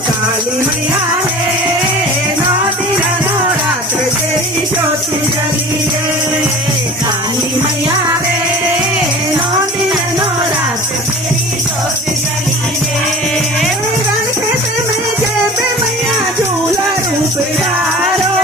काली मैया रे, 9 दिन 9 रात तेरी ज्योत जली रे। काली मैया रे, 9 दिन 9 रात तेरी ज्योत जली रे। रणखेत में जय पे मैया झूला रूप धारो,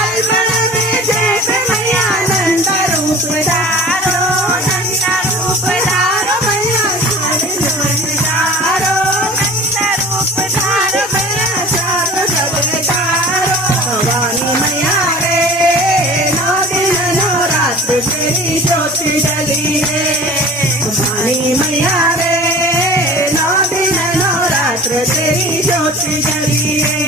अलमड़ में जय पे मैया नंदा रूप धारो, नंदा रूप धारो मैया सारे नाच धारो, नंदा रूप धारो मैया चारो सब धारो। भवानी मैया रे, 9 दिन 9 रात तेरी ज्योत जली रे। भवानी मैया रे, 9 दिन 9 रात तेरी ज्योत जली रे।